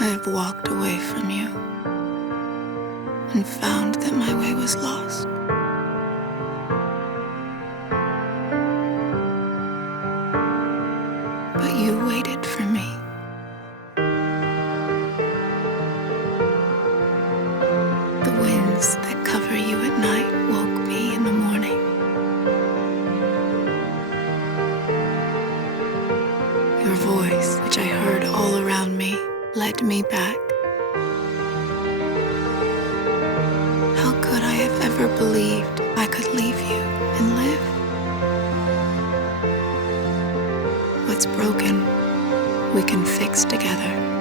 I have walked away from you and found that my way was lost. But you waited for me. The winds that cover you at night woke me in the morning. Your voice, which I heard all around me, led me back. How could I have ever believed I could leave you and live? What's broken, we can fix together.